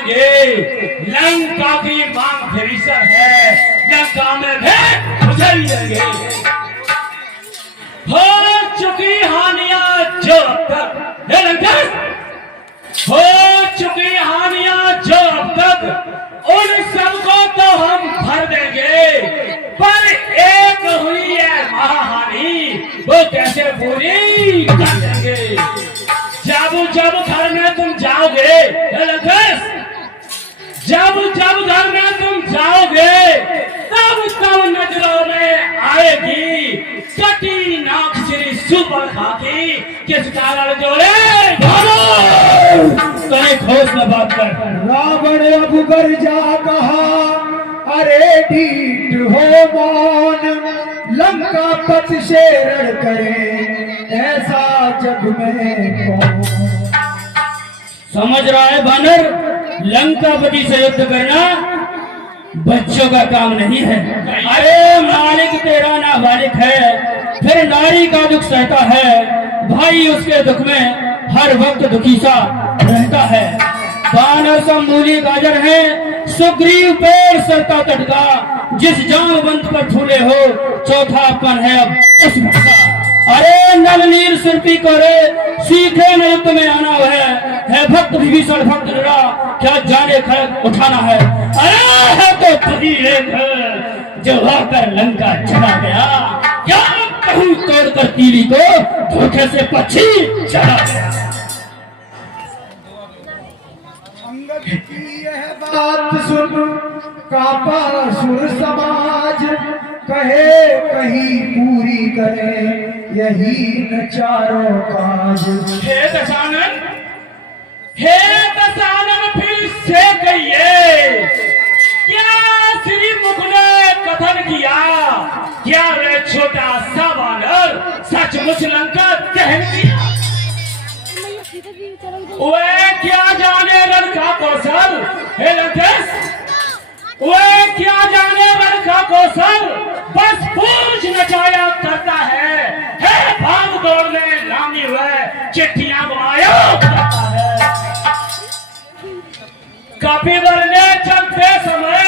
देंगे। लंका की मांग फिरिसर है, लंका में भेंट उछल देंगे। हो चुकी हानियां जो अब तक, हे लंकेश, हो चुकी हानियां जो अब तक, उन सबको तो हम भर देंगे, पर एक हुई है महाहानि, वो कैसे पूरी कर देंगे। जब घर में तुम जाओगे, हे लंकेश, जब घर में तुम जाओगे, तब नजरों में आएगी कटी नाक श्री सुपर्णखा की। किस कारण जोड़े कहीं ठोस न बात कर। रावण अब गर्जा कहा, अरे ढीठ हो मौन, लंका पथ से रण करे, ऐसा जग में कौन। समझ रहा है बानर, लंकापति से युद्ध करना बच्चों का काम नहीं है। अरे मालिक तेरा नाबालिग है, फिर नारी का दुख सहता है, भाई उसके दुख में हर वक्त दुखी सा रहता है। बानर समूली गाजर है, सुग्रीव पेड़ सरता तटका, जिस जामवंत पर फूले हो चौथापन है अब उस भटका। अरे नल नील सुरपी को रे सीखे न युद्ध में आना है भक्त विभीषण भक्त लड़ा, क्या जाने खड़क उठाना है। अरे है तो पति एक है जो आकर लंका चला गया, क्या कहूं तोड़कर तीली को धोखे से पक्षी चला गया। अंगद की यह बात सुन कांपा सुर समाज, कहे कहीं पूरी करे यही न चारों काज। हे दशानन, हे दशानन, फिर से कहिए, क्या श्री मुख ने कथन किया, क्या वे छोटा सा बानर सचमुच लंका दहन किया। वे क्या जाने रण का कौशल, हे लंकेश, वे क्या जाने रण का कौशल, बस पूछ नचाया करता है भाग दौड़ में नामी हुए चिट्ठियां बुलाया करता है। कपिवर ने चलते समय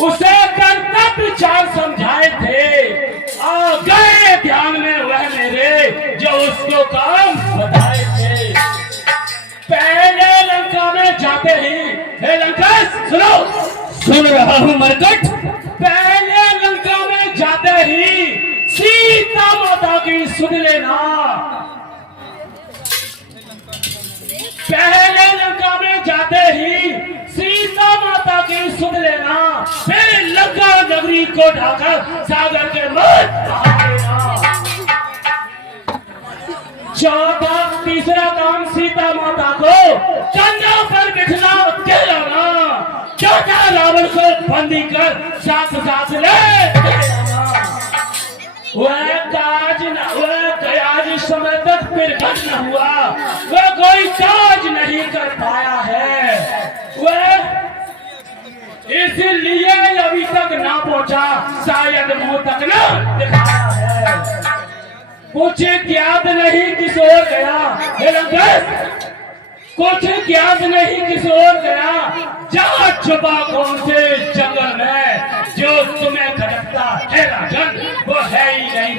उसे कर्तव्य चाल समझाए थे, आ गए ध्यान में वह मेरे जो उसको काम बताए थे। पहले लंका में जाते ही, हे लंकेश सुनो, सुन रहा हूं मरकट। पहले लंका में जाते ही सीता माता की सुन लेना, पहले लंका में जाते ही सीता माता की सुन लेना, फिर लंका नगरी को ढाकर सागर के मत बहा देना। चौथा तीसरा काम, सीता माता को कंधों पर बिठा के लाना, चौथा रावण को बंदी कर साथ साथ ले वह काज न, वह आज इस समय तक प्रकट न हुआ, वह कोई काज नहीं कर पाया है, वह इसलिए अभी तक ना पहुंचा, शायद मुंह तक न दिखाया है। कुछ ज्ञात नहीं किस ओर गया, हे लंकेश, कुछ ज्ञात नहीं किस ओर गया, जहाँ छुपा कौन से जंगल में, जो तुम्हें खटकता है राजन, वो है ही नहीं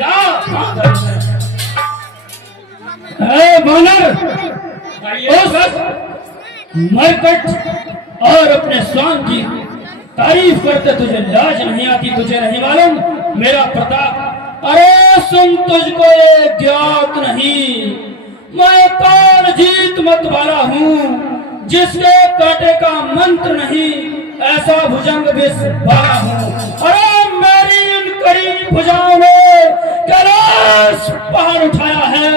बानर। मरकट और अपने स्वामी की तारीफ करते तुझे लाज नहीं आती, तुझे नहीं मालूम मेरा प्रताप। अरे सुन, तुझको ये ज्ञात नहीं, मैं काल जीत मत वाला हूँ, जिसके कांटे का मंत्र नहीं, ऐसा भुजंग विष वाला हूँ। अरे मेरी इन कड़ी भुजाओं ने कैलाश पहाड़ उठाया है,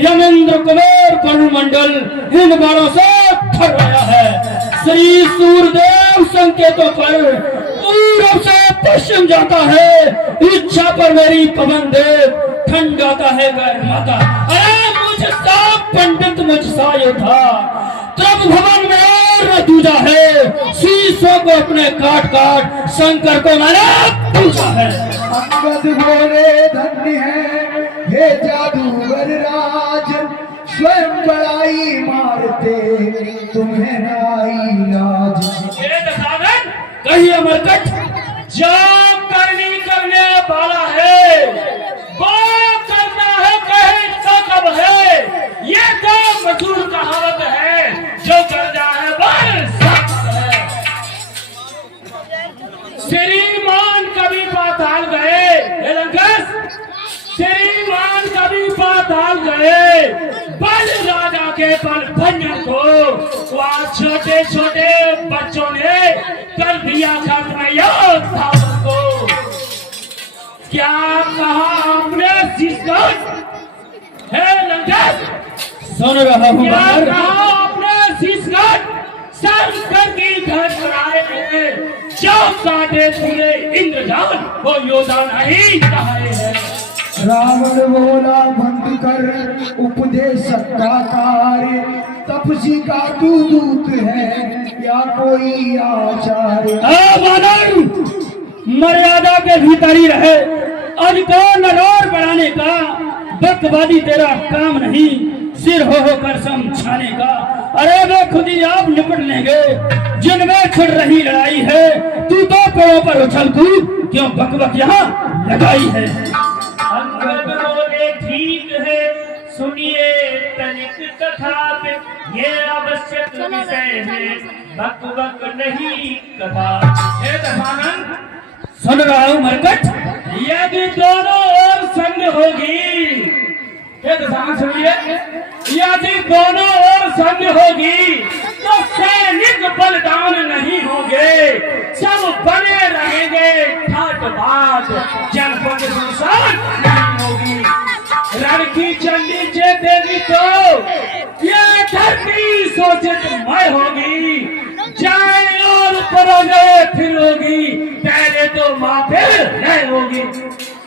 यमेंद्र कुमार करुमंडल इन बाणों से ठगवाया है। श्री सूर्यदेव संकेतों पर पूरब से पश्चिम जाता है, इच्छा पर मेरी पवन देव ठंड जाता है गर्माता। अरे मुझ सा पंडित मुझ सा योद्धा तब भवन में और दूजा है, शीशों को अपने काट काट शंकर को मैंने पूछा है। अंगद बोले धन्य है हे जादूगर राज, स्वयं बड़ाई मारते तुम्हें नाइलाज। ये दशानन कहिए मरकट। जो करने वाला है वो करता है, कहे तो कब है। ये तो मशहूर कहावत है, जो करता है वो सब है। श्रीमान कभी पाताल गए, हे लंकेश, श्रीमान कभी पाताल गए। बल राजा के बल भंजन को वहाँ छोटे छोटे बच्चों ने कर दिया खत्म योद्धा को। क्या कहा आपने शिष्यगण, हे लंकेश? सुन रहा हूँ क्या बाहर। कहा आपने शिष्यगण? शंकर की घटनाएं में जो काटे पूरे इंद्रजाल वो योद्धा नहीं कहे हैं। रावण बोला बंद कर उपदेश का कार्य, तपसी का तू दूत है या कोई आचार्य। वानर मर्यादा के भीतर ही रहे, अधिकार नरोर बढ़ाने का बकवादी तेरा काम नहीं, सिर हो कर समझाने का। अरे वे खुद ही आप निपट लेंगे जिनमें छिड़ रही लड़ाई है। तू तो पेड़ों पर उछल कूद क्यों बकबक यहाँ लगाई है। अंगद बोले ठीक है, सुनिए तनिक कथा पे, ये आवश्यक विषय है, बक बक नहीं कथा। हे दशानन सुन रहा हूँ मरकट। यदि दोनों ओर संग होगी, हे दशानन सुनिए, यदि दोनों ओर संग होगी तो सैनिक बलिदान नहीं होंगे, सब बने रहेंगे ठाट बाट, जनपद सुनसान नहीं होगी। रण की चंडी जे देगी तो ये धरती शोषित मय होगी।